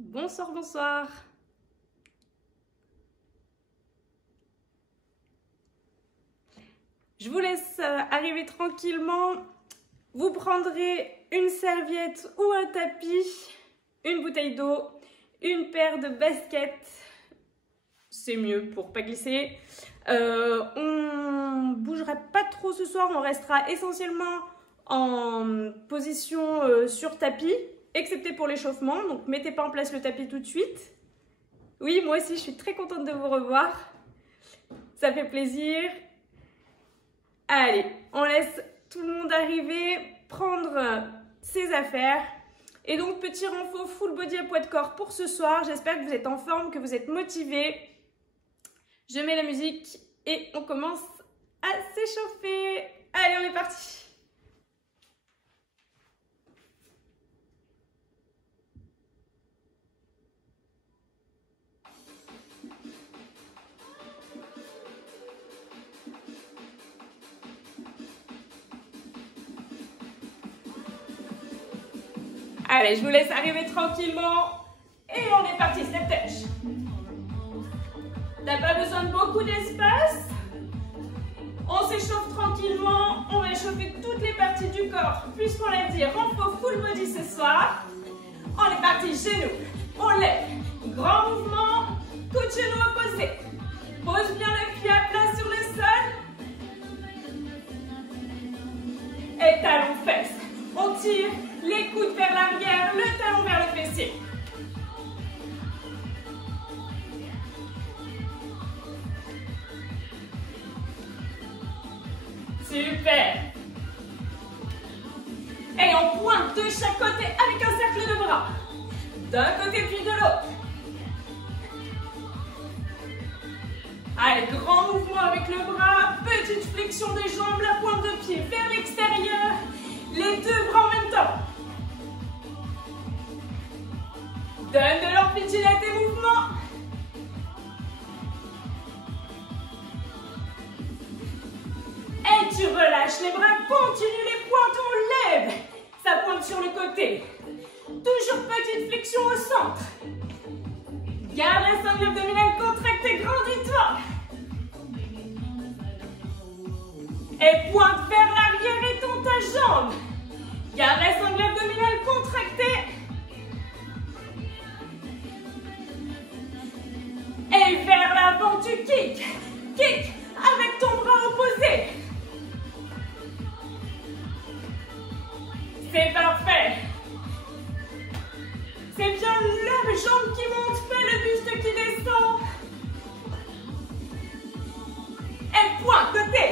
Bonsoir, bonsoir. Je vous laisse arriver tranquillement. Vous prendrez une serviette ou un tapis, une bouteille d'eau, une paire de baskets. C'est mieux pour pas glisser. On bougera pas trop ce soir, on restera essentiellement en position sur tapis, excepté pour l'échauffement. Donc mettez pas en place le tapis tout de suite. Oui, moi aussi je suis très contente de vous revoir. Ça fait plaisir. Allez, on laisse tout le monde arriver, prendre ses affaires. Et donc, petit renfort full body à poids de corps pour ce soir. J'espère que vous êtes en forme, que vous êtes motivés. Je mets la musique et on commence à s'échauffer. Allez, on est parti. Allez, je vous laisse arriver tranquillement et on est parti, step touch. T'as pas besoin de beaucoup d'espace. On s'échauffe tranquillement, on va échauffer toutes les parties du corps puisqu'on l'a dit, renfort full body ce soir. On est parti, genoux, on lève, grand mouvement, coup de genou opposé. Pose bien le pied à plat sur le sol. Et talon fesse. On tire les coudes vers l'arrière, le talon vers le fessier. Super. Et on pointe de chaque côté avec un cercle de bras. D'un côté puis de l'autre. Allez, grand mouvement avec le bras, petite flexion des jambes, la pointe de pied vers l'extérieur. Les deux bras en même temps. Donne de l'amplitude à tes mouvements. Et tu relâches les bras, continue les pointes, on lève. Ça pointe sur le côté. Toujours petite flexion au centre. Garde la ceinture abdominale contractée, grandis-toi. Et pointe vers l'arrière et tends ta jambe. Garde la sangle abdominale contractée. Et vers l'avant, tu kicks. Kick avec ton bras opposé. C'est parfait. C'est bien la jambe qui monte, pas le buste qui descend. Et pointe côté.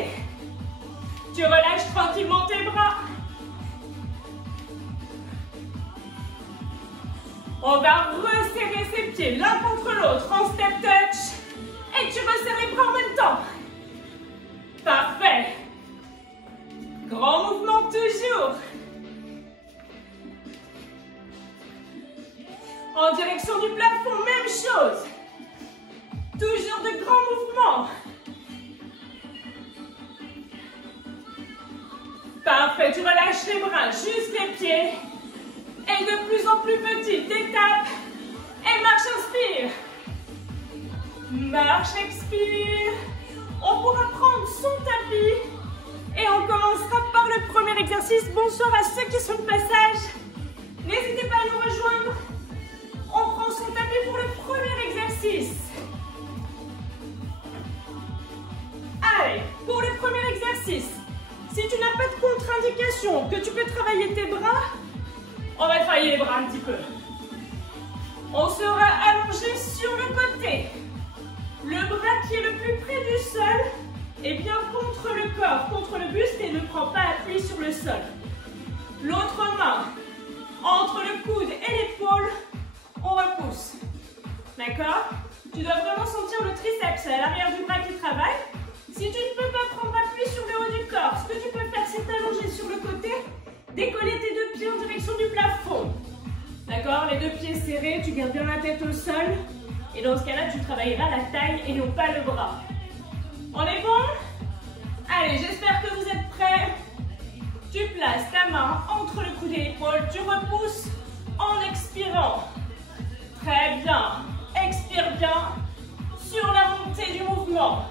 Tu relâches tranquillement tes bras. On va resserrer ses pieds l'un contre l'autre en step touch. Et tu resserres les bras en même temps. Parfait. Grand mouvement toujours. En direction du plafond, même chose. Toujours de grands mouvements. Parfait, tu relâches les bras, juste les pieds. Et de plus en plus petite, étape. Et marche, inspire. Marche, expire. On pourra prendre son tapis. Et on commencera par le premier exercice. Bonsoir à ceux qui sont de passage. N'hésitez pas à nous rejoindre. On prend son tapis pour le premier exercice. Allez, pour le premier exercice. Si tu n'as pas de contre-indication, que tu peux travailler tes bras, on va travailler les bras un petit peu. On sera allongé sur le côté. Le bras qui est le plus près du sol est bien contre le corps, contre le buste et ne prend pas appui sur le sol. L'autre main entre le coude et l'épaule, on repousse. D'accord? Tu dois vraiment sentir le triceps à l'arrière du bras qui travaille. Si tu ne peux pas prendre appui sur le haut du corps, ce que tu peux faire, c'est t'allonger sur le côté, décoller tes deux pieds en direction du plafond. D'accord? Les deux pieds serrés, tu gardes bien la tête au sol. Et dans ce cas-là, tu travailleras la taille et non pas le bras. On est bon? Allez, j'espère que vous êtes prêts. Tu places ta main entre le coude et l'épaule, tu repousses en expirant. Très bien. Expire bien sur la montée du mouvement.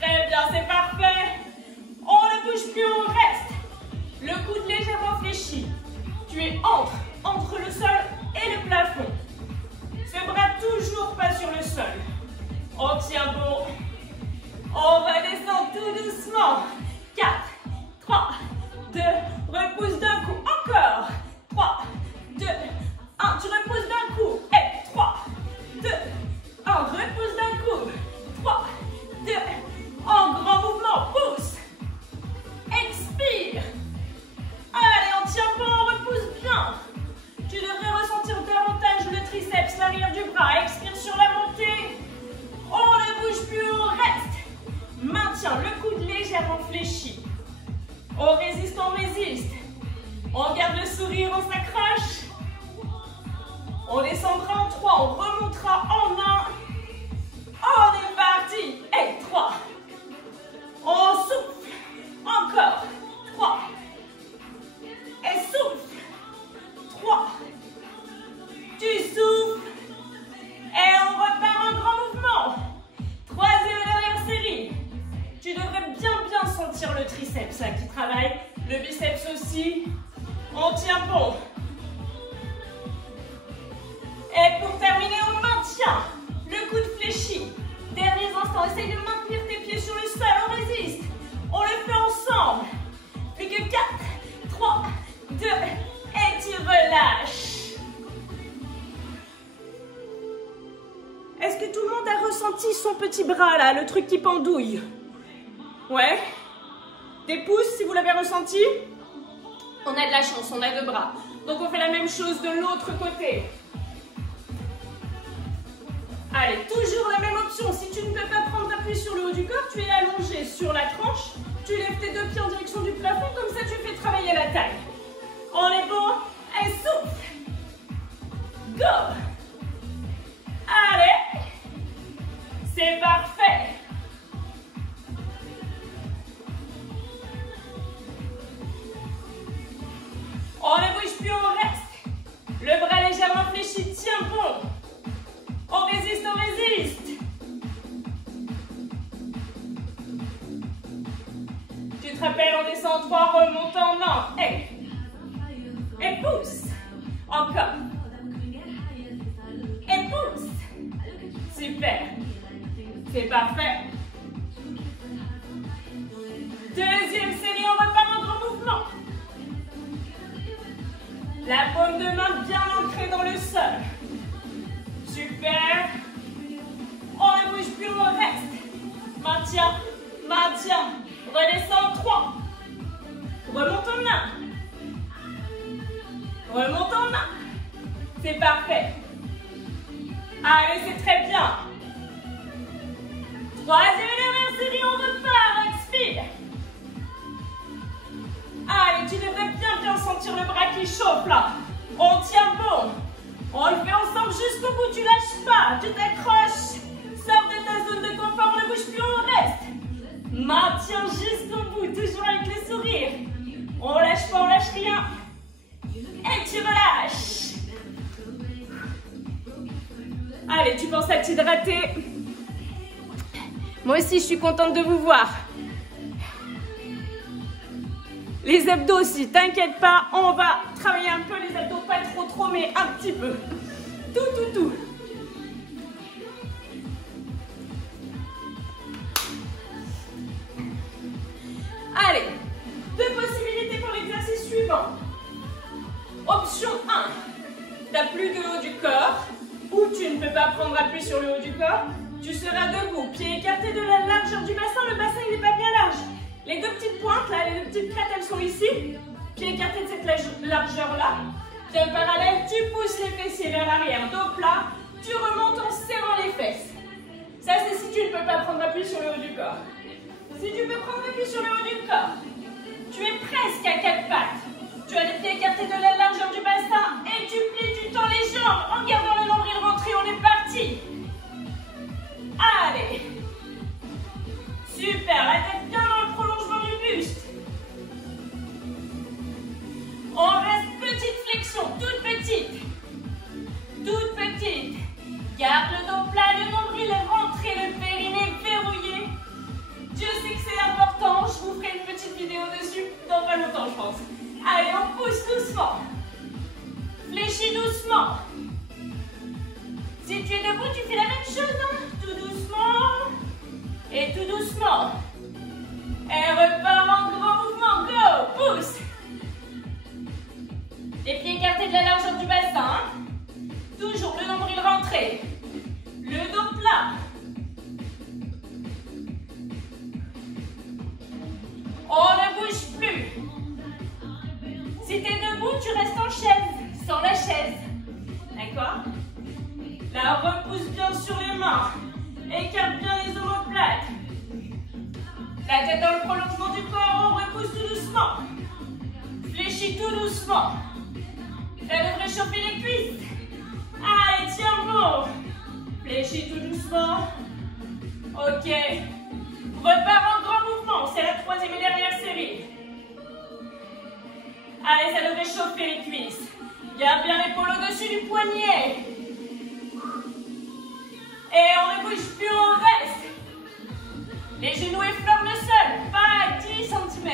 Très bien, c'est parfait. On ne bouge plus, on reste. Le coude légèrement fléchi. Tu es entre le sol et le plafond. Ce bras toujours pas sur le sol. On tient bon. On va descendre tout doucement. 4, 3, 2, repousse d'un coup. Encore. 3, 2, 1. Tu repousses d'un coup. Et 3, 2, 1. Repousse d'un coup. 3, 2, en grand mouvement. Pousse. Expire. Allez, on tient bon, on repousse bien. Tu devrais ressentir davantage le triceps, l'arrière du bras. Expire sur la montée. On ne bouge plus, on reste. Maintiens le coude légèrement fléchi. On résiste, on résiste. On garde le sourire, on s'accroche. On descendra en 3, on remontera en 1. On est parti. Et 3. On souffle. Encore. 3. Et souffle. 3. Tu souffles. Et on repart en grand mouvement. Troisième et dernière série. Tu devrais bien sentir le triceps là qui travaille. Le biceps aussi. On tient bon. Et pour terminer, on maintient le coude fléchi. Derniers instants, essaye de maintenir tes pieds sur le sol. On résiste. On le fait ensemble. Plus que 4, 3, 2, et tu relâches. Est-ce que tout le monde a ressenti son petit bras là, le truc qui pendouille? Ouais. Des pouces si vous l'avez ressenti. On a de la chance, on a 2 bras. Donc on fait la même chose de l'autre côté. Allez, toujours la même option. Si tu ne peux pas prendre appui sur le haut du corps, tu es allongé sur la tranche. Tu lèves tes 2 pieds en direction du plafond, comme ça tu fais travailler la taille. On est bon. Et souffle. Go. Allez. C'est parfait. On ne bouge plus, on reste. Le bras légèrement fléchi, tiens bon. On résiste, on résiste. Tu te rappelles, on descend en 3, remonte en 1. Et pousse. Encore. Et pousse. Super. C'est parfait. Deuxième série, on repart en grand mouvement. La paume de main bien ancrée dans le sol. Super. On ne bouge plus, on reste. Maintiens, maintiens. Redescends en 3. Remonte en 1. Remonte en 1. C'est parfait. Allez, c'est très bien. Troisième et dernière série, on repart. Expire. Allez, tu devrais bien sentir le bras qui chauffe là. On tient bon. On le fait ensemble jusqu'au bout. Tu lâches pas. Tu t'accroches. Sors de ta zone de confort. On ne bouge plus, on reste. Maintiens jusqu'au bout. Toujours avec le sourire. On lâche pas, on lâche rien. Et tu relâches. Allez, tu penses à t'hydrater. Moi aussi, je suis contente de vous voir. Les abdos aussi, t'inquiète pas, on va travailler un peu les abdos, pas trop, mais un petit peu. Tout. Allez, 2 possibilités pour l'exercice suivant. Option 1, t'as plus de haut du corps, ou tu ne peux pas prendre appui sur le haut du corps, tu seras debout, pieds écartés de la largeur du bassin, le bassin il n'est pas bien large. Les 2 petites pointes là, les 2 petites crêtes, elles sont ici. Pieds écartés de cette largeur là. Bien parallèle, tu pousses les fessiers vers l'arrière, dos plat. Tu remontes en serrant les fesses. Ça c'est si tu ne peux pas prendre appui sur le haut du corps. Si tu peux prendre appui sur le haut du corps, tu es presque à 4 pattes. Tu as les pieds écartés de la largeur du bassin et tu plies, tu tends les jambes en gardant le nombril rentré. On est parti. Allez. Super, la tête bien dans le prolongement du buste. On reste petite flexion, toute petite. Toute La repousse bien sur les mains. Écarte bien les omoplates. La tête dans le prolongement du corps, on repousse tout doucement. Fléchis tout doucement. Ça devrait chauffer les cuisses. Allez, tiens bon. Fléchis tout doucement. Ok. Repars en grand mouvement. C'est la troisième et dernière série. Allez, ça devrait chauffer les cuisses. Garde bien l'épaule au-dessus du poignet. Et on ne bouge plus, on reste. Les genoux effleurent le sol. Pas à 10 cm.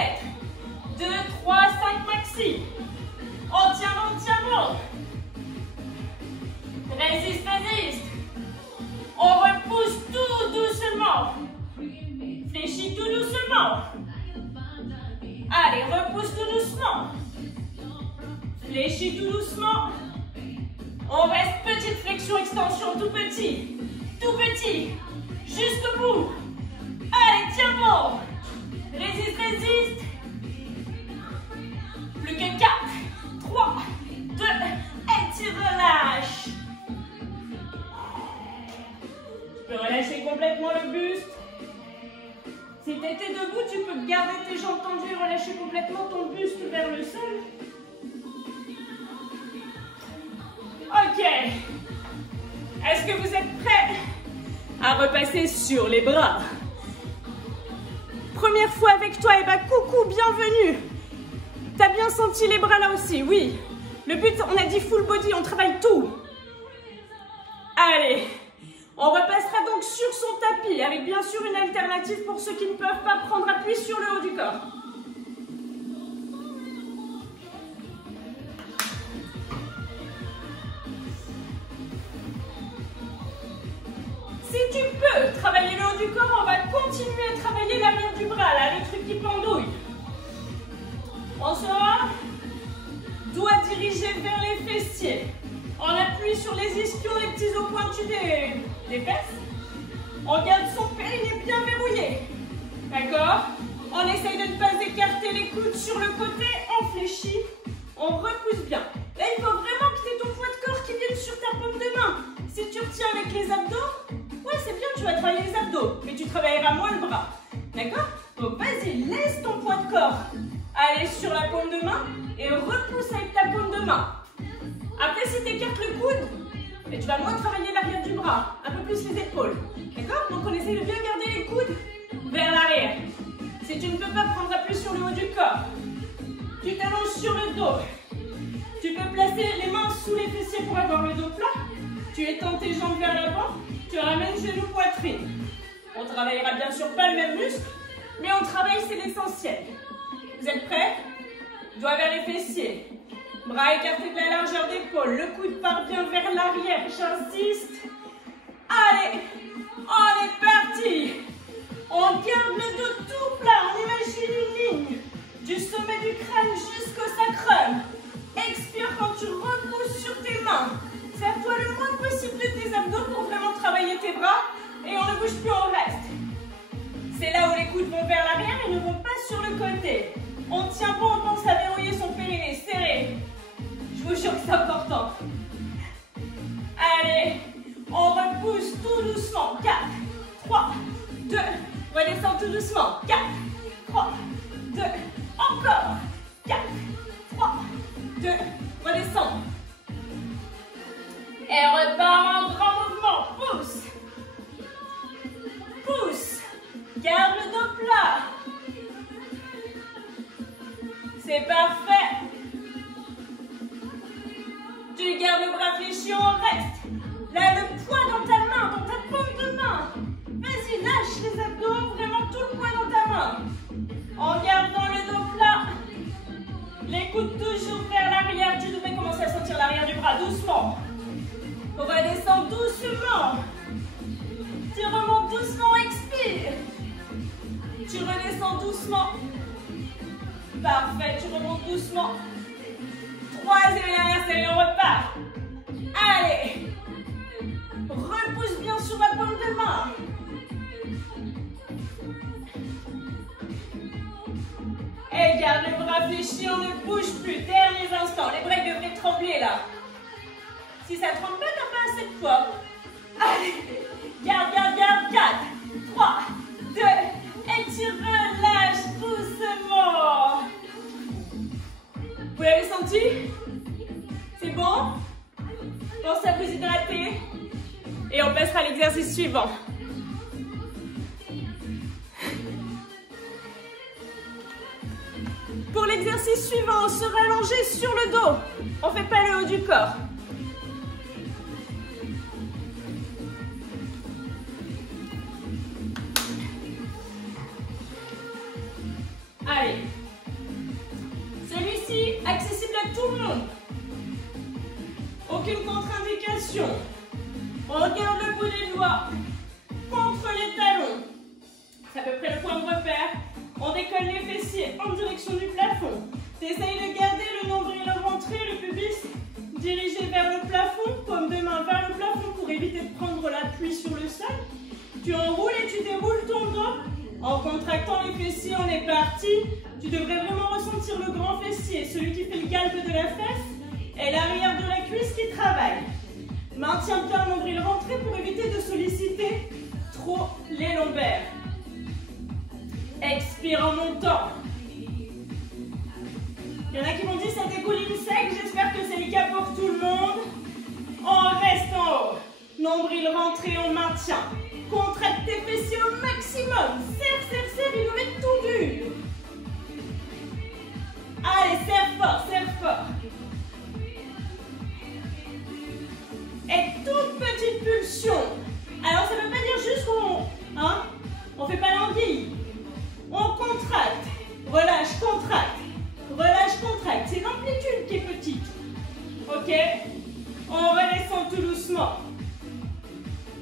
2, 3, 5 maxi. On tient bon. Résiste, résiste. On repousse tout doucement. Fléchis tout doucement. Allez, repousse tout doucement. Fléchis tout doucement. On reste petite flexion, extension, tout petit. Tout petit. Jusqu'au bout. Allez, tiens bon. Résiste, résiste. Plus que 4, 3, 2, et tu relâches. Tu peux relâcher complètement le buste. Si tu étais debout, tu peux garder tes jambes tendues et relâcher complètement ton buste vers le sol. Ok. Est-ce que vous êtes prêts à repasser sur les bras? Première fois avec toi, et bah coucou, bienvenue. T'as bien senti les bras là aussi? Oui. Le but, on a dit full body, on travaille tout. Allez. On repassera donc sur son tapis, avec bien sûr une alternative pour ceux qui ne peuvent pas prendre appui sur le haut du corps. Si tu peux travailler le haut du corps, on va continuer à travailler l'arrière du bras, là, le truc qui pendouille. On sera doigt dirigé vers les fessiers. On appuie sur les ischions, les petits os pointus des fesses. On garde son périnée bien verrouillé. D'accord? On essaye de ne pas écarter les coudes sur le côté. On fléchit. On repousse bien. Là, il faut vraiment que tu aies ton poids de corps qui vienne sur ta paume de main. Si tu retiens avec les abdos, ouais, c'est bien, tu vas travailler les abdos. Mais tu travailleras moins le bras. D'accord? Donc, vas-y, laisse ton poids de corps aller sur la paume de main et repousse avec ta paume de main. Après, si tu écartes le coude, tu vas moins travailler l'arrière du bras, un peu plus les épaules. D'accord? Donc, on essaie de bien garder les coudes vers l'arrière. Si tu ne peux pas prendre appui sur le haut du corps, tu t'allonges sur le dos. Tu peux placer les mains sous les fessiers pour avoir le dos plat. Tu étends tes jambes vers l'avant. Tu ramènes genoux, poitrine. On travaillera bien sûr pas le même muscle, mais on travaille, c'est l'essentiel. Vous êtes prêts? Doigt vers les fessiers. Bras écartés de la largeur d'épaule. Le coude part bien vers l'arrière. J'insiste. Allez, on est parti. On garde le dos tout plat. On imagine une ligne du sommet du crâne jusqu'au sacrum. Expire quand tu repousses sur tes mains. Serre-toi le moins possible de tes abdos pour vraiment travailler tes bras. Et on ne bouge plus, on reste. C'est là où les coudes vont vers l'arrière et ne vont pas sur le côté. On tient bon, on pense à verrouiller son périnée serré. Je vous jure que c'est important. Allez, on repousse tout doucement. 4, 3, 2, redescend tout doucement. 4, 3, 2, encore. 4, 3, 2, redescend. Et repart en grand mouvement. Pousse. Pousse. Garde le dos plat. C'est parfait. Tu gardes le bras fléchi, on reste. Là, le poids dans ta main, dans ta paume de main. Vas-y, lâche les abdos, vraiment tout le poids dans ta main. En gardant le dos plat. Les coudes toujours vers l'arrière. Tu devrais commencer à sentir l'arrière du bras, doucement. On va descendre doucement. Tu remontes doucement, expire. Tu redescends doucement. Parfait, tu remontes doucement. Troisième et dernière série, on repart. Allez. Repousse bien sur la paume de main. Et garde le bras fléchi, on ne bouge plus. Derniers instants, les bras devraient trembler là. Si ça ne tremble pas, t'as pas assez de poids. Allez, garde, garde, garde, 4, 3, 2, et tu relâches doucement. Vous l'avez senti? C'est bon? Pensez à vous hydrater. Et on passera à l'exercice suivant. Pour l'exercice suivant, on sera allongé sur le dos. On ne fait pas le haut du corps. Allez. Celui-ci, accessible à tout le monde. Aucune contre-indication. On regarde le bout des doigts contre les talons. C'est à peu près le point de repère. On décolle les fessiers en direction du plafond. Tu essayes de garder le nombril rentré, le pubis dirigé vers le plafond, paume de main vers le plafond pour éviter de prendre l'appui sur le sol. Tu enroules et tu déroules ton dos. En contractant les fessiers, on est parti. Tu devrais vraiment ressentir le grand fessier, celui qui fait le galbe de la fesse, et l'arrière de la cuisse qui travaille. Maintiens bien le nombril rentré pour éviter de solliciter trop les lombaires. Expire en montant. Il y en a qui m'ont dit ça dégouline sec. J'espère que c'est le cas pour tout le monde. On reste en haut. Nombril rentré, on maintient. Contracte tes fessiers au maximum. Serre, serre, serre. Il nous met tout dur. Allez, serre fort, serre fort. Et toute petite pulsion. Alors, ça ne veut pas dire juste qu'on... Hein, on ne fait pas l'anguille. On contracte. Relâche, contracte. Relâche, contracte. C'est l'amplitude qui est petite. Ok? On redescend tout doucement.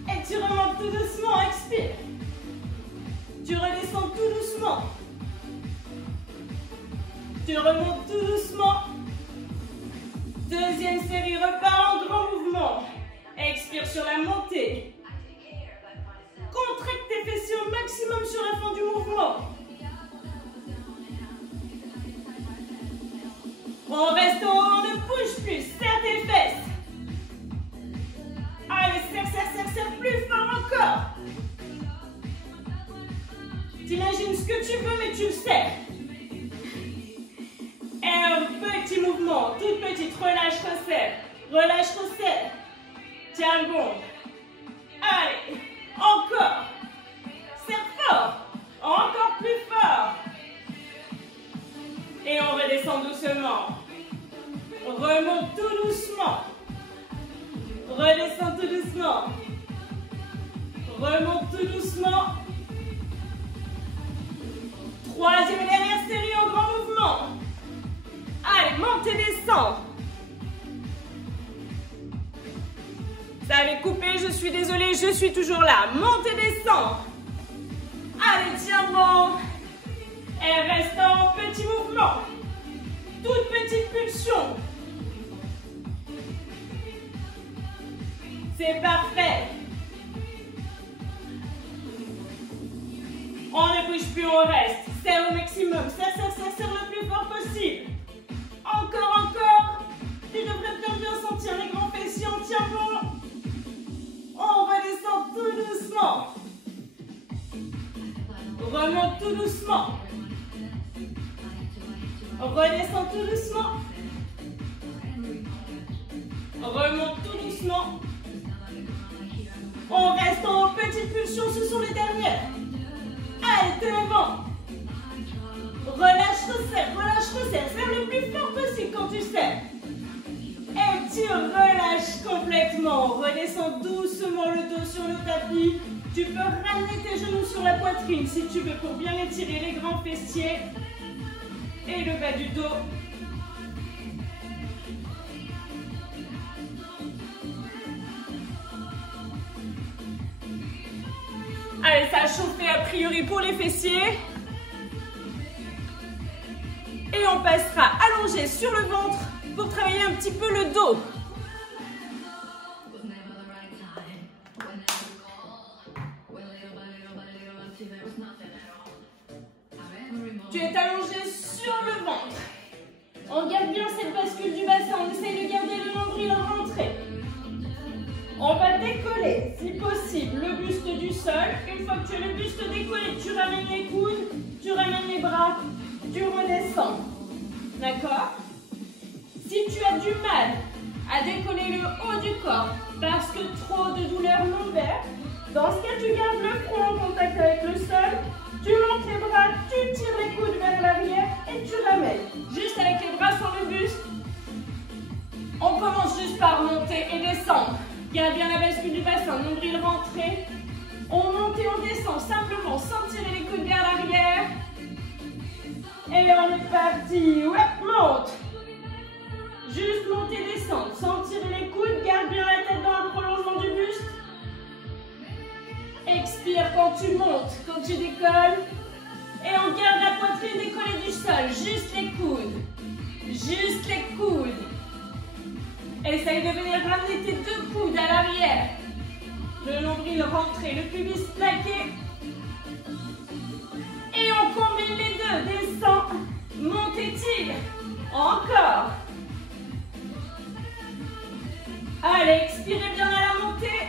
Et tu remontes tout doucement. Expire. Tu redescends tout doucement. Tu remontes tout doucement. Deuxième série, repart en grand mouvement. Expire sur la montée. Contracte tes fessiers au maximum sur la fin du mouvement. On reste en haut, on ne bouge plus. Serre tes fesses. Allez, serre, serre, serre, serre plus fort encore. T'imagines ce que tu veux, mais tu le serres. Et un petit mouvement, toute petite. Relâche, resserre. Relâche, resserre. Tiens bon. Allez, encore. Serre fort. Encore plus fort. Et on redescend doucement. Remonte tout doucement. Redescend tout doucement. Remonte tout doucement. Troisième et dernière série en grand mouvement. Allez, monte et descends. Ça avait coupé, je suis désolée, je suis toujours là. Monte et descends. Allez, tiens bon. Et reste en petit mouvement. Toute petite pulsion. C'est parfait. On ne bouge plus, on reste. Serre au maximum. Serre, serre, serre, serre le plus fort possible. Encore, encore. Tu devrais bien sentir les grands fessiers en tient bon. On redescend tout doucement. Remonte tout doucement. Redescend tout doucement. Remonte tout doucement. On reste en petite pulsion, ce sont les dernières. Allez, devant. Relâche, resserre. Serre le plus fort possible quand tu serres. Et tu relâches complètement. Redescends doucement le dos sur le tapis. Tu peux ramener tes genoux sur la poitrine si tu veux pour bien étirer les grands fessiers. Et le bas du dos. Allez, ça a chauffé a priori pour les fessiers. Et on passera allongé sur le ventre pour travailler un petit peu le dos. Tu es allongé sur le ventre. On garde bien cette bascule du bassin. On essaye de garder le nombril rentré. On va décoller, si possible, le buste du sol. Une fois que tu as le buste décollé, tu ramènes les coudes, tu ramènes les bras, tu redescends. D'accord? Si tu as du mal à décoller le haut du corps parce que trop de douleur lombaire, dans ce cas, tu gardes le front en contact avec le sol, tu montes les bras, tu tires les coudes vers l'arrière et tu ramènes. Juste avec les bras sur le buste. On commence juste par monter et descendre. Garde bien la bascule du bassin, nombril rentré. On monte et on descend, simplement sans tirer les coudes vers l'arrière. Et on est parti. Ouais, monte. Juste monter et descendre, sans tirer les coudes. Garde bien la tête dans le prolongement du buste. Expire quand tu montes, quand tu décolles. Et on garde la poitrine décollée du sol. Juste les coudes. Juste les coudes. Essaye de venir ramener tes deux coudes à l'arrière. Le nombril rentré, le pubis plaqué. Et on combine les deux. Descends, monte et tire. Encore. Allez, expirez bien à la montée.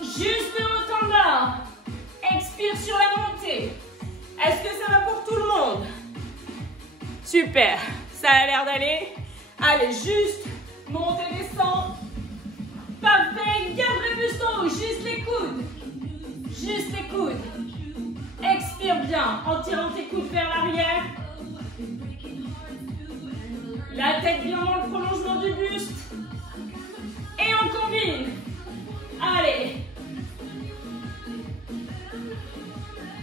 Juste de haut en bas. Expire sur la montée. Est-ce que ça va pour tout le monde? Super, ça a l'air d'aller. Allez, juste, monte et descend. Parfait, garde le buste en haut, juste les coudes. Juste les coudes. Expire bien en tirant tes coudes vers l'arrière. La tête bien dans le prolongement du buste. Et on combine. Allez.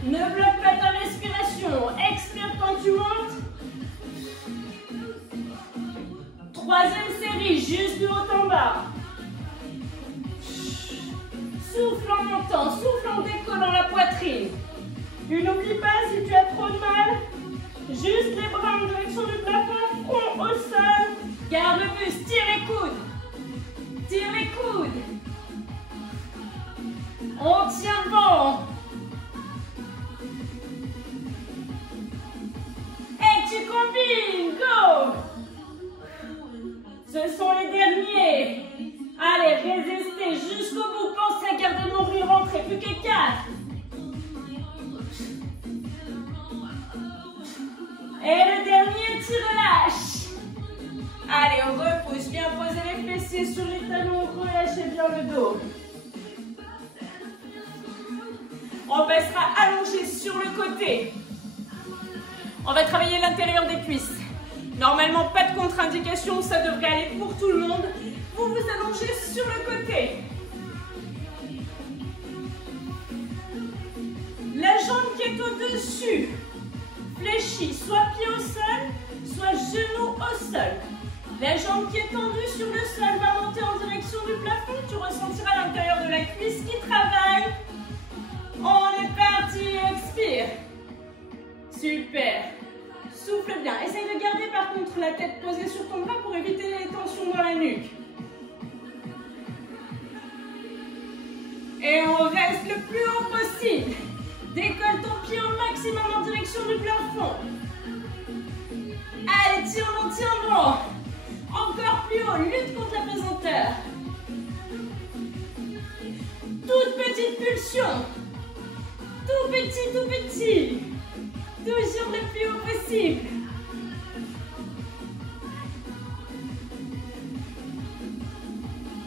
Ne bloque pas ta respiration. Expire quand tu montes. Troisième série, juste de haut en bas. Souffle en montant, souffle en décollant la poitrine. Tu n'oublies pas, si tu as trop de mal, juste les bras en direction du plafond, front au sol. Garde le buste, tire les coudes. Tire les coudes. On tient bon. Et tu combines, go! Ce sont les derniers. Allez, résistez jusqu'au bout. Pensez à garder le nombril rentré. Plus que 4. Et le dernier, tu relâches. Allez, on repousse. Bien poser les fessiers sur les talons. Relâchez bien le dos. On passera allongé sur le côté. On va travailler l'intérieur des cuisses. Normalement, pas de contre-indication, ça devrait aller pour tout le monde. Vous vous allongez sur le côté. La jambe qui est au-dessus fléchit, soit pied au sol, soit genou au sol. La jambe qui est tendue sur le sol va monter en direction du plafond. Tu ressentiras l'intérieur de la cuisse qui travaille. On est parti, expire. Super. Souffle bien. Essaye de garder par contre la tête posée sur ton bras pour éviter les tensions dans la nuque. Et on reste le plus haut possible. Décolle ton pied au maximum en direction du plafond. Allez, tiens bon. Encore plus haut, lutte contre la pesanteur. Toute petite pulsion. Tout petit. Toujours le plus haut possible.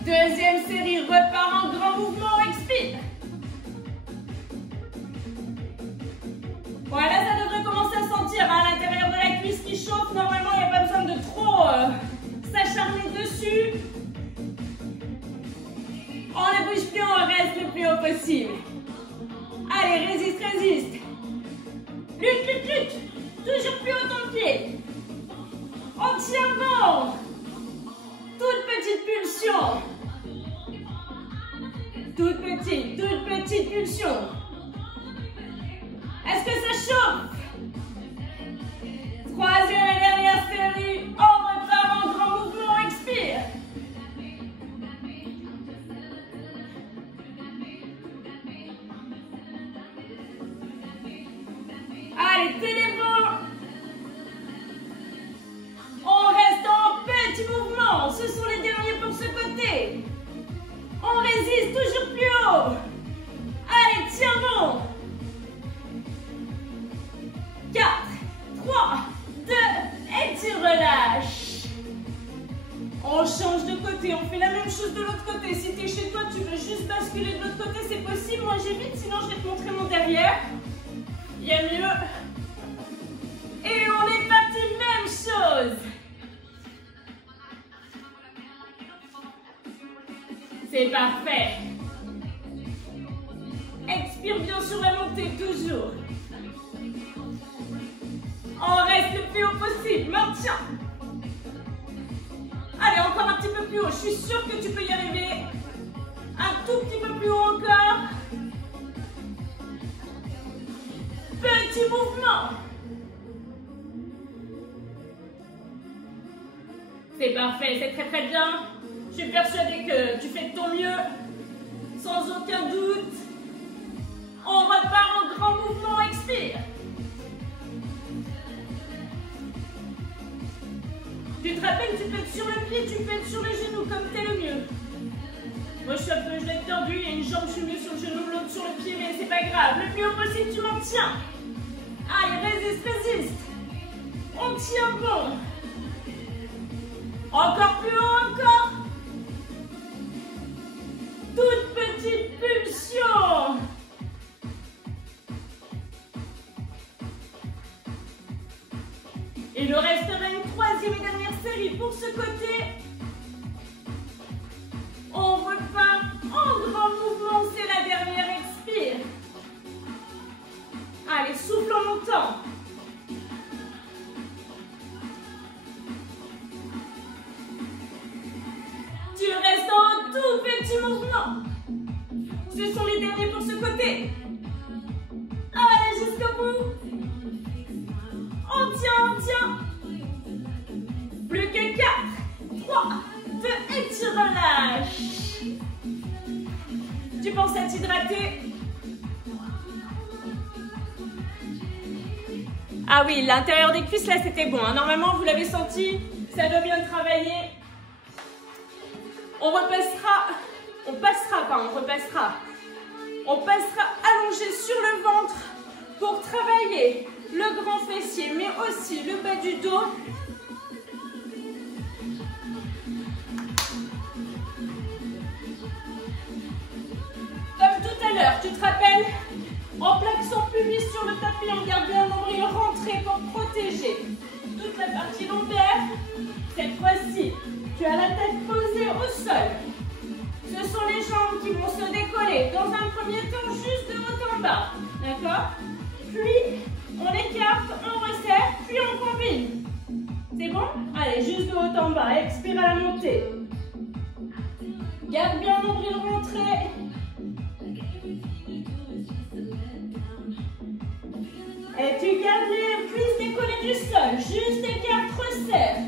Deuxième série, repart en grand mouvement, expire. Voilà, ça devrait commencer à sentir à l'intérieur de la cuisse qui chauffe. Normalement, il n'y a pas besoin de trop s'acharner dessus. On ne bouge plus, on reste le plus haut possible. Allez, résiste. Lutte. Toujours plus haut ton pied. On tient bon. Toute petite pulsion. Toute petite pulsion. Est-ce que ça chauffe? Troisième et dernière série. On repart en grand mouvement, expire. Allez, tenez bon. On reste en petit On change de côté, on fait la même chose de l'autre côté. Si tu es chez toi, tu veux juste basculer de l'autre côté, c'est possible. Moi, j'évite, sinon je vais te montrer mon derrière. Il y a mieux. Et on est parti, même chose. C'est parfait. Expire bien sur la montée, toujours. On reste le plus haut possible, maintiens. Allez, encore un petit peu plus haut. Je suis sûre que tu peux y arriver. Un tout petit peu plus haut encore. Petit mouvement. C'est parfait, c'est très très bien. Je suis persuadée que tu fais de ton mieux. Sans aucun doute. On repart en grand mouvement, expire. Tu te rappelles, tu peux être sur le pied, tu peux être sur les genoux, comme t'es le mieux. Moi, je suis un peu gelée tendue, il y a une jambe, je suis mieux sur le genou, l'autre sur le pied, mais c'est pas grave. Le plus haut possible, tu maintiens. Allez, résiste, résiste. On tient bon. Encore plus haut, encore. Toute petite pulsion. Il nous restera une troisième et dernière série pour ce côté. On repart en grand mouvement, c'est la dernière, expire. Allez, souffle en montant. Tu restes en tout petit mouvement. Ce sont les derniers pour ce côté. Allez, jusqu'au bout. On tient, on tient. Plus que 4, 3, 2, et tu relâches. Tu penses à t'hydrater? Ah oui, l'intérieur des cuisses, là, c'était bon. Normalement, vous l'avez senti, ça doit bien travailler. On passera allongé sur le ventre pour travailler le grand fessier, mais aussi le bas du dos. Comme tout à l'heure, tu te rappelles, en plaque son pubis sur le tapis, on garde bien le nombril rentré pour protéger toute la partie lombaire. Cette fois-ci, tu as la tête posée au sol. Ce sont les jambes qui vont se décoller. Dans un premier temps, juste de haut en bas. D'accord? Puis, on écarte, on resserre, puis on combine. C'est bon? Allez, juste de haut en bas. Expire à la montée. Garde bien le nombril rentré. Et tu gardes les cuisses décollées du sol. Juste écarte, resserre.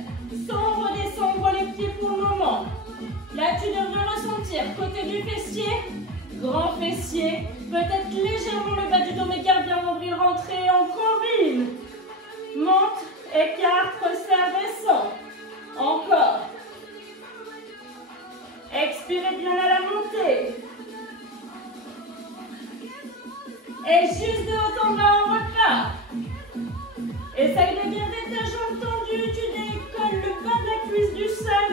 Sans redescendre les pieds pour le moment. Là, tu devrais ressentir côté du fessier, grand fessier, peut-être légèrement le bas du dos, mais garde bien le nombril rentré, on combine. Monte, écarte, resserre, descend. Encore. Expirez bien à la montée. Et juste de haut en bas, on repart. Essaye de garder ta jambe tendue, tu décolles le bas de la cuisse du sol.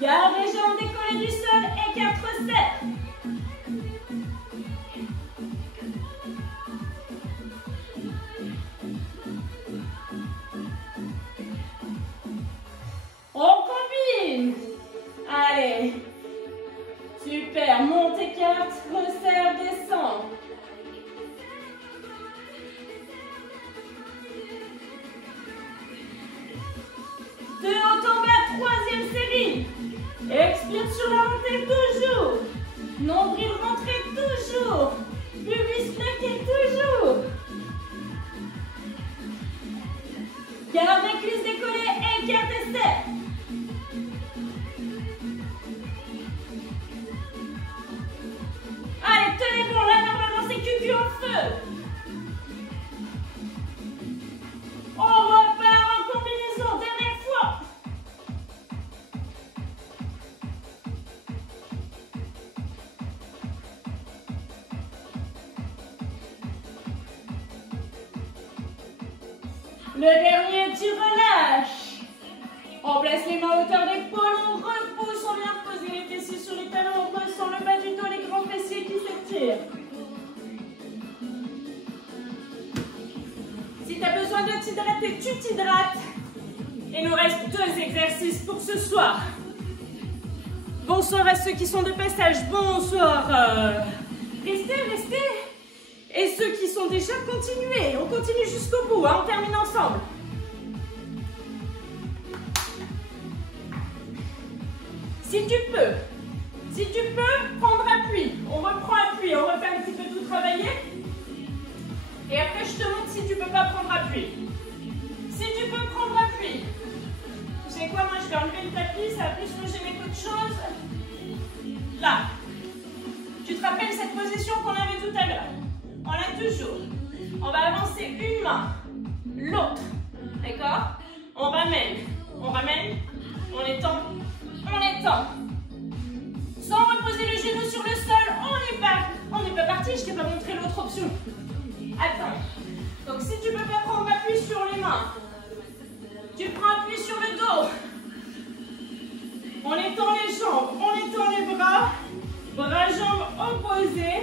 Garde les jambes décollées du sol, écarte, resserre. On combine. Allez. Super, monte, écarte, resserre, descend. De haut en bas, troisième série. Expire sur la montée, toujours. Nombril rentré, toujours. Pubis plaqué, toujours. Garde les cuisses décollées, écarte et serre. Allez, tenez bon, là normalement c'est cucu en feu. On repart en combinaison, dernière fois. Le dernier, tu relâches. On place les mains à hauteur d'épaule, on repousse, on vient poser les fessiers sur les talons, on ressent le bas du dos, les grands fessiers qui s'étirent. Si tu as besoin de t'hydrater, tu t'hydrates. Il nous reste 2 exercices pour ce soir. Bonsoir à ceux qui sont de passage, bonsoir. Restez, restez. Et ceux qui sont déjà, continuez. On continue jusqu'au bout, hein, on termine ensemble. Si tu peux prendre appui. On reprend appui, on refait un petit peu tout travailler. Et après, je te montre si tu ne peux pas prendre appui. Si tu peux prendre appui. Tu sais quoi, moi je vais enlever le tapis, ça va plus me gêner qu'autre chose. Là. Tu te rappelles cette position qu'on avait tout à l'heure? On l'a toujours. On va avancer une main, l'autre. D'accord? On ramène, on étend. Sans reposer le genou sur le sol, on n'est pas parti, je t'ai pas montré l'autre option. Attends. Donc si tu ne peux pas prendre appui sur les mains, tu prends appui sur le dos. On étend les jambes, on étend les bras. Bras, jambes opposés.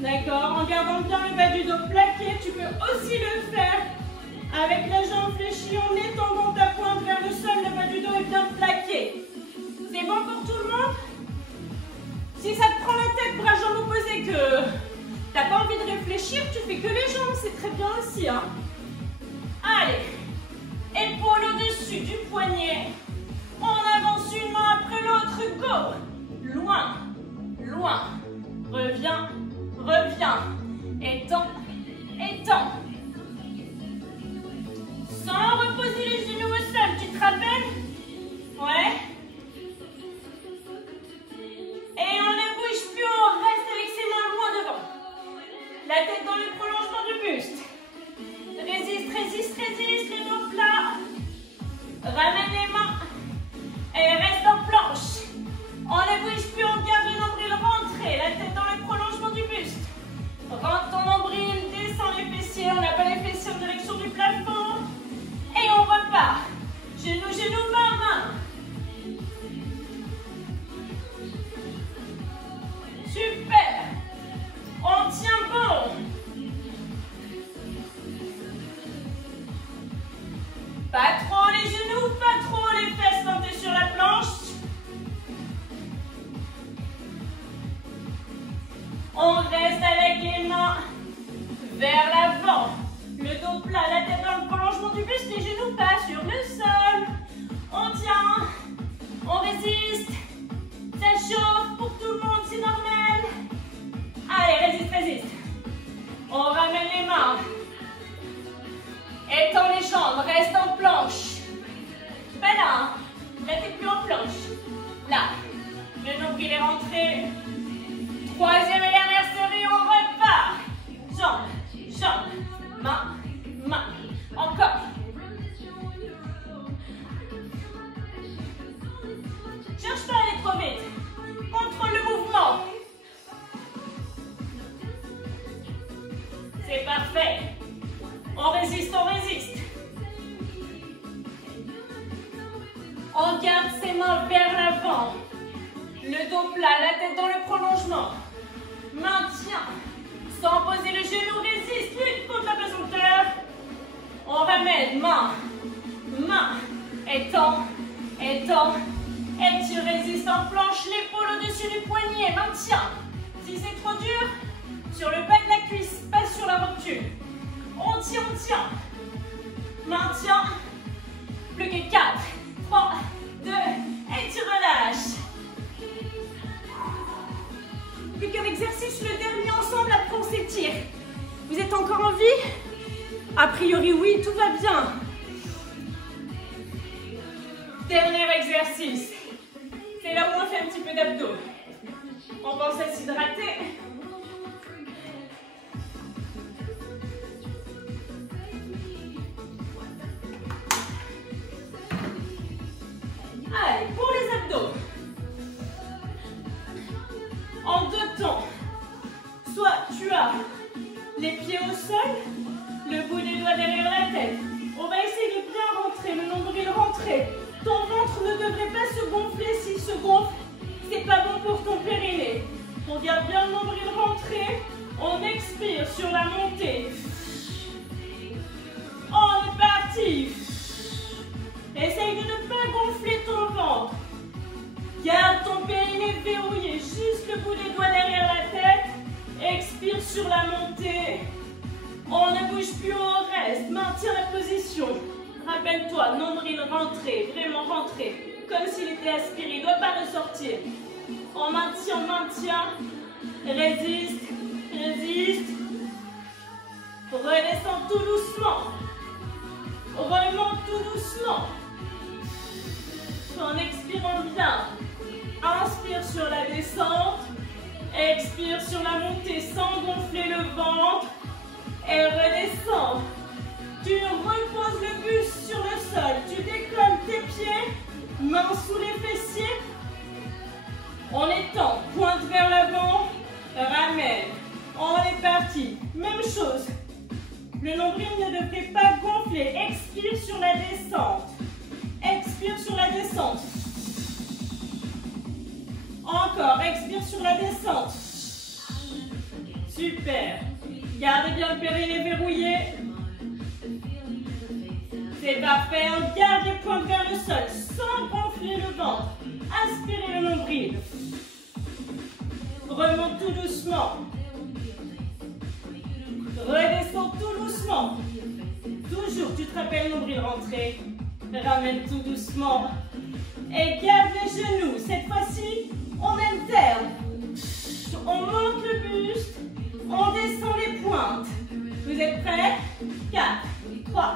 D'accord? En gardant bien le bas du dos plaqué, tu peux aussi le faire avec la jambe fléchie en étendant ta pointe vers le sol, le bas du dos est bien plaqué. C'est bon pour tout le monde? Si ça te prend la tête, bras, jambes opposés, que t'as pas envie de réfléchir, tu fais que les jambes, c'est très bien aussi. Hein? Allez, épaule au-dessus du poignet. On avance une main après l'autre, go. Loin, loin. Reviens, reviens. Étends, étends. Sans reposer les genoux au sol, tu te rappelles? Ouais. Et on ne bouge plus, on reste avec ses mains loin devant. La tête dans le prolongement du buste. Résiste, résiste, résiste, les dos plats. Ramène les mains. Et reste en planche. On ne bouge plus, on garde le nombril rentré. La tête dans le prolongement du buste. Rentre ton nombril, descend les fessiers. On n'a pas les fessiers en direction du plafond. Et on repart. Genou, genou, main, main. Super. On tient bon. Pas trop les genoux, pas trop les fesses plantées sur la planche. On reste avec les mains vers l'avant. Le dos plat, la tête dans le prolongement du buste, les genoux pas sur le sol. On tient, on résiste. Ça chauffe pour tout le monde, c'est normal. Allez, résiste, résiste. On ramène les mains. Étends les jambes, reste en planche. Pas là, hein. Là, t'es plus en planche. Là, le nombril est rentré. Troisième et dernière série, on repart. Jambes, jambes, main, main. Encore. Cherche pas à aller trop vite. Contrôle le mouvement. C'est parfait. On résiste, on résiste. On garde ses mains vers l'avant. Le dos plat, la tête dans le prolongement. Maintien. Sans poser le genou, résiste. Lutte contre la pesanteur. On ramène main, main. Étends, étends. Et tu résistes en planche, l'épaule au-dessus du poignet. Maintiens. Si c'est trop dur, sur le bas de la cuisse, pas sur la rotule. On tient, on tient. Maintiens. Plus que 4, 3, 2, et tu relâches. Plus qu'un exercice, le dernier ensemble, après on s'étire. Vous êtes encore en vie? A priori, oui, tout va bien. Dernier exercice. C'est là où on fait un petit peu d'abdos. On pense à s'hydrater. Allez, pour les abdos. En deux temps. Soit tu as les pieds au sol, le bout des doigts derrière la tête. rentré, le nombril rentré. Ton ventre ne devrait pas se gonfler. S'il se gonfle, c'est pas bon pour ton périnée. On garde bien le nombril rentré. On expire sur la montée. On est parti. Essaye de ne pas gonfler ton ventre. Garde ton périnée verrouillé, juste le bout des doigts derrière la tête. Expire sur la montée. On ne bouge plus au reste. Maintiens la position. Rappelle-toi, nombril rentré, vraiment rentré. Comme s'il était aspiré, il ne doit pas ressortir. On maintient, on maintient. Résiste, résiste. Redescends tout doucement. Remonte tout doucement. En expirant bien. Inspire sur la descente. Expire sur la montée sans gonfler le ventre. Et redescends. Tu reposes le buste sur le sol. Tu décolles tes pieds. Mains sous les fessiers. On étend. Pointe vers l'avant. Ramène. On est parti. Même chose. Le nombril ne devrait pas gonfler. Expire sur la descente. Expire sur la descente. Encore. Expire sur la descente. Super. Gardez bien le périnée verrouillé. C'est parfait. On garde les pointes vers le sol sans gonfler le ventre. Aspirez le nombril. Remonte tout doucement. Redescends tout doucement. Toujours, tu te rappelles nombril rentré. Ramène tout doucement. Et garde les genoux. Cette fois-ci, on alterne. On monte le buste. On descend les pointes. Vous êtes prêts? 4, 3,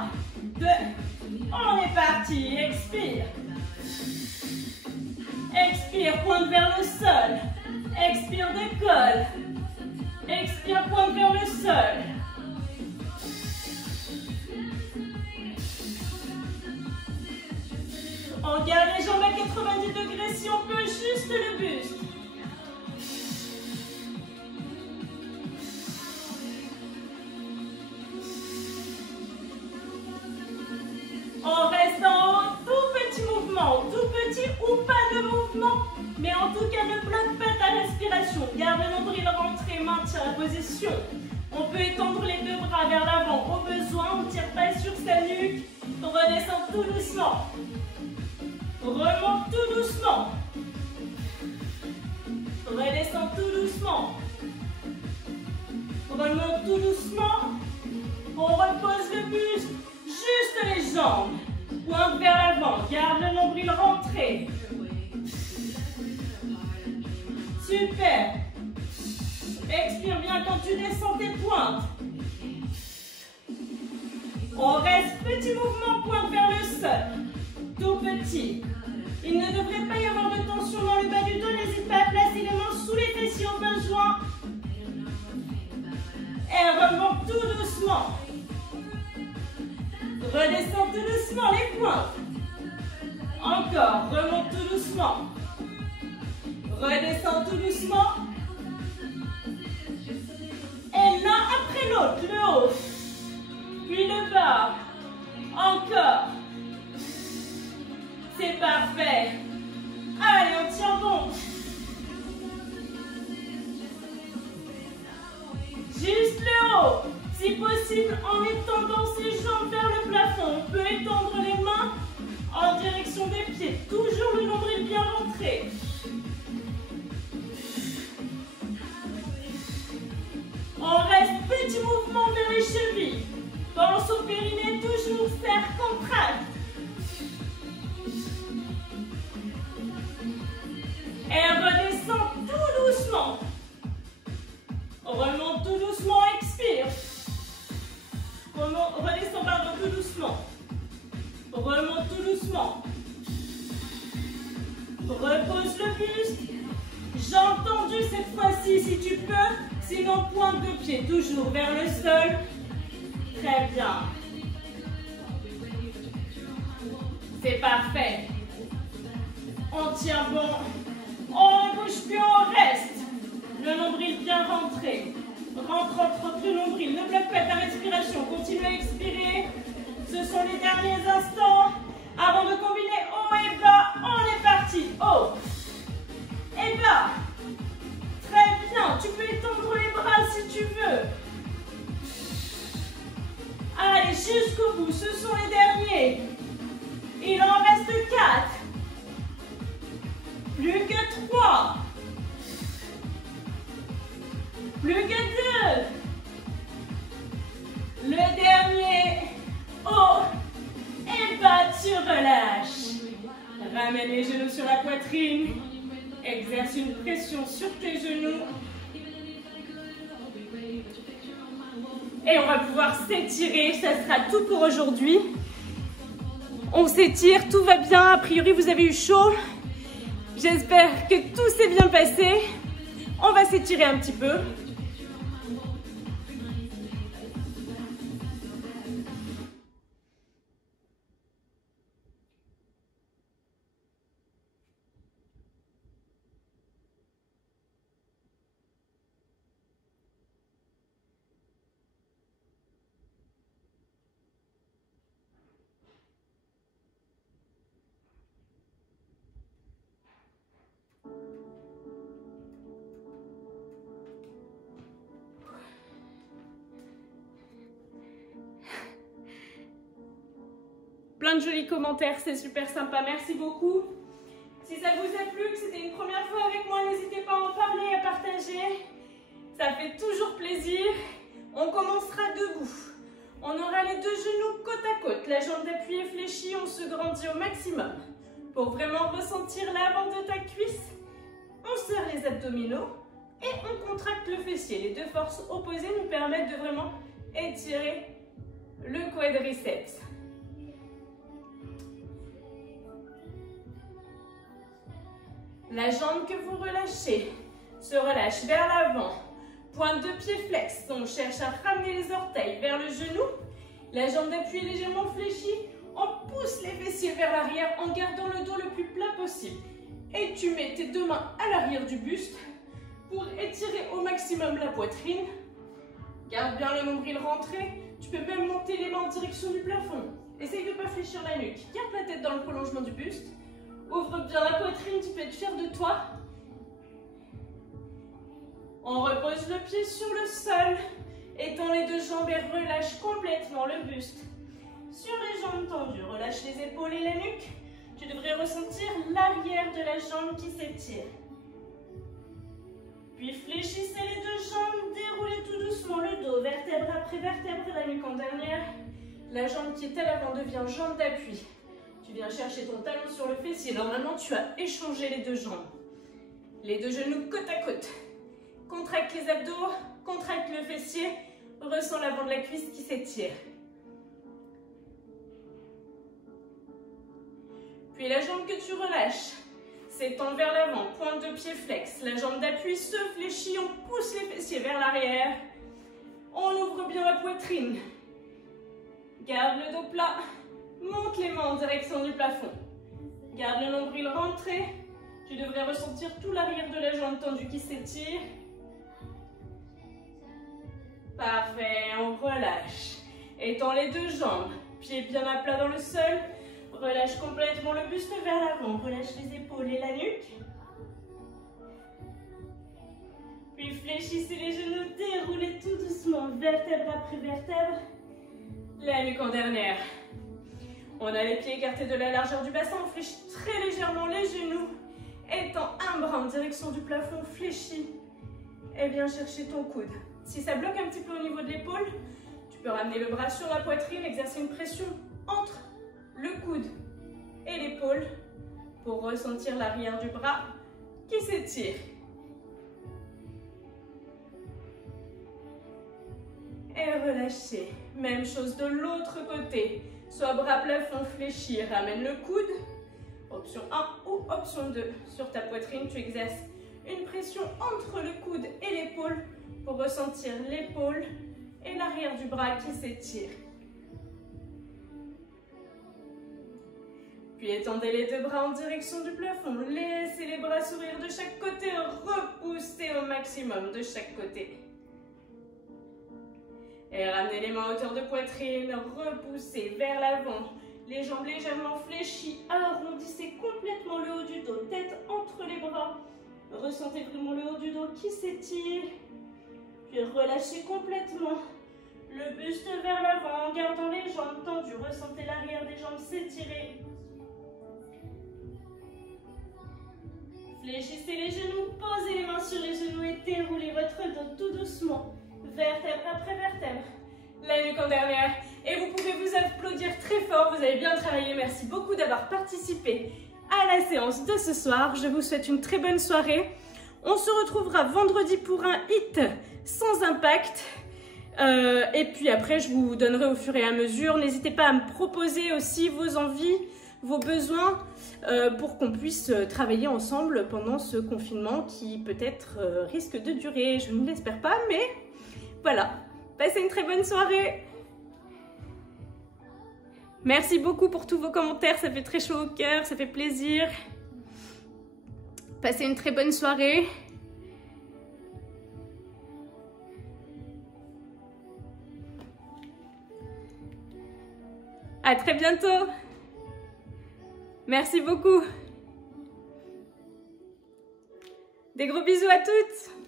2. On est parti. Expire. Expire, pointe vers le sol. Expire, décolle. Expire, pointe vers le sol. On garde les jambes à 90 degrés si on peut, juste le buste. On reste en haut, tout petit mouvement, tout petit ou pas de mouvement, mais en tout cas ne bloque pas ta respiration. Garde le nombril rentré, maintiens la position. On peut étendre les deux bras vers l'avant au besoin, on ne tire pas sur sa nuque. Redescends tout doucement. Remonte tout doucement. Redescends tout doucement. Remonte tout doucement. On repose le buste. Juste les jambes. Pointe vers l'avant. Garde le nombril rentré. Super. Expire bien quand tu descends tes pointes. On reste petit mouvement, pointe vers le sol. Tout petit. Il ne devrait pas y avoir de tension dans le bas du dos. N'hésite pas à placer les mains sous les fessiers au besoin. Et remonte tout doucement. Redescends tout doucement les pointes. Encore. Remonte tout doucement. Redescends tout doucement. Et l'un après l'autre. Le haut. Puis le bas. Encore. C'est parfait. Allez, on tient bon. Juste le haut. Si possible, en étendant ses jambes vers le plafond. On peut étendre les mains en direction des pieds. Toujours le nombril bien rentré. On reste petit mouvement vers les chevilles. Pense au périnée, toujours faire contraste. Et redescend tout doucement. Remonte tout doucement, expire. Redescends, pardon, tout doucement. Remonte tout doucement. Repose le buste. Jambes tendues cette fois-ci si tu peux. Sinon, pointe de pied toujours vers le sol. Très bien. C'est parfait. On tient bon. On ne bouge plus, on reste. Le nombril bien rentré. Rentre le nombril. Ne bloque pas ta respiration. Continue à expirer. Ce sont les derniers instants. jusqu'au bout. Ce sont les derniers. Il en reste 4. Plus que 3. Plus que 2. Le dernier. Oh. Et bas, tu relâches. Ramène les genoux sur la poitrine. Exerce une pression sur tes genoux. Et on va pouvoir s'étirer. Ça sera tout pour aujourd'hui. On s'étire, tout va bien. A priori, vous avez eu chaud. J'espère que tout s'est bien passé. On va s'étirer un petit peu. Plein de jolis commentaires, c'est super sympa, merci beaucoup. Si ça vous a plu, que c'était une première fois avec moi, n'hésitez pas à en parler, à partager. Ça fait toujours plaisir. On commencera debout. On aura les deux genoux côte à côte, la jambe d'appui est fléchie, on se grandit au maximum. Pour vraiment ressentir l'avant de ta cuisse, on serre les abdominaux et on contracte le fessier. Les deux forces opposées nous permettent de vraiment étirer le quadriceps. La jambe que vous relâchez se relâche vers l'avant. Pointe de pied flex. On cherche à ramener les orteils vers le genou. La jambe d'appui est légèrement fléchie. On pousse les fessiers vers l'arrière en gardant le dos le plus plat possible. Et tu mets tes deux mains à l'arrière du buste pour étirer au maximum la poitrine. Garde bien le nombril rentré. Tu peux même monter les mains en direction du plafond. Essaye de ne pas fléchir la nuque. Garde la tête dans le prolongement du buste. Ouvre bien la poitrine, tu peux être fier de toi. On repose le pied sur le sol. Étends les deux jambes et relâche complètement le buste. Sur les jambes tendues, relâche les épaules et la nuque. Tu devrais ressentir l'arrière de la jambe qui s'étire. Puis fléchissez les deux jambes, déroulez tout doucement le dos, vertèbre après vertèbre, la nuque en dernière. La jambe qui est à l'avant devient jambe d'appui. Tu viens chercher ton talon sur le fessier. Normalement, tu as échangé les deux jambes. Les deux genoux côte à côte. Contracte les abdos, contracte le fessier. Ressens l'avant de la cuisse qui s'étire. Puis la jambe que tu relâches s'étend vers l'avant, pointe de pied flex. La jambe d'appui se fléchit, on pousse les fessiers vers l'arrière. On ouvre bien la poitrine. Garde le dos plat. Monte les mains en direction du plafond. Garde le nombril rentré. Tu devrais ressentir tout l'arrière de la jambe tendue qui s'étire. Parfait, on relâche. Étends les deux jambes. Pieds bien à plat dans le sol. Relâche complètement le buste vers l'avant. Relâche les épaules et la nuque. Puis fléchissez les genoux. Déroulez tout doucement, vertèbre après vertèbre. La nuque en dernière. On a les pieds écartés de la largeur du bassin, on fléchit très légèrement les genoux. Étends un bras en direction du plafond, fléchis. Et viens chercher ton coude. Si ça bloque un petit peu au niveau de l'épaule, tu peux ramener le bras sur la poitrine, exercer une pression entre le coude et l'épaule pour ressentir l'arrière du bras qui s'étire. Et relâchez. Même chose de l'autre côté. Soit bras plafond fléchi, ramène le coude. Option 1 ou option 2. Sur ta poitrine, tu exerces une pression entre le coude et l'épaule pour ressentir l'épaule et l'arrière du bras qui s'étire. Puis étendez les deux bras en direction du plafond. Laissez les bras s'ouvrir de chaque côté. Repoussez au maximum de chaque côté. Et ramenez les mains à hauteur de poitrine, repoussez vers l'avant, les jambes légèrement fléchies, arrondissez complètement le haut du dos, tête entre les bras, ressentez vraiment le haut du dos qui s'étire, puis relâchez complètement Le buste vers l'avant, en gardant les jambes tendues. Ressentez l'arrière des jambes s'étirer. Fléchissez les genoux, posez les mains sur les genoux et déroulez votre dos tout doucement. Vertèbre après vertèbre. La nuque en dernière. Et vous pouvez vous applaudir très fort. Vous avez bien travaillé. Merci beaucoup d'avoir participé à la séance de ce soir. Je vous souhaite une très bonne soirée. On se retrouvera vendredi pour un hit sans impact. Et puis après, je vous donnerai au fur et à mesure. N'hésitez pas à me proposer aussi vos envies, vos besoins pour qu'on puisse travailler ensemble pendant ce confinement qui peut-être risque de durer. Je ne l'espère pas, mais voilà. Passez une très bonne soirée. Merci beaucoup pour tous vos commentaires. Ça fait très chaud au cœur, ça fait plaisir. Passez une très bonne soirée. À très bientôt. Merci beaucoup. Des gros bisous à toutes.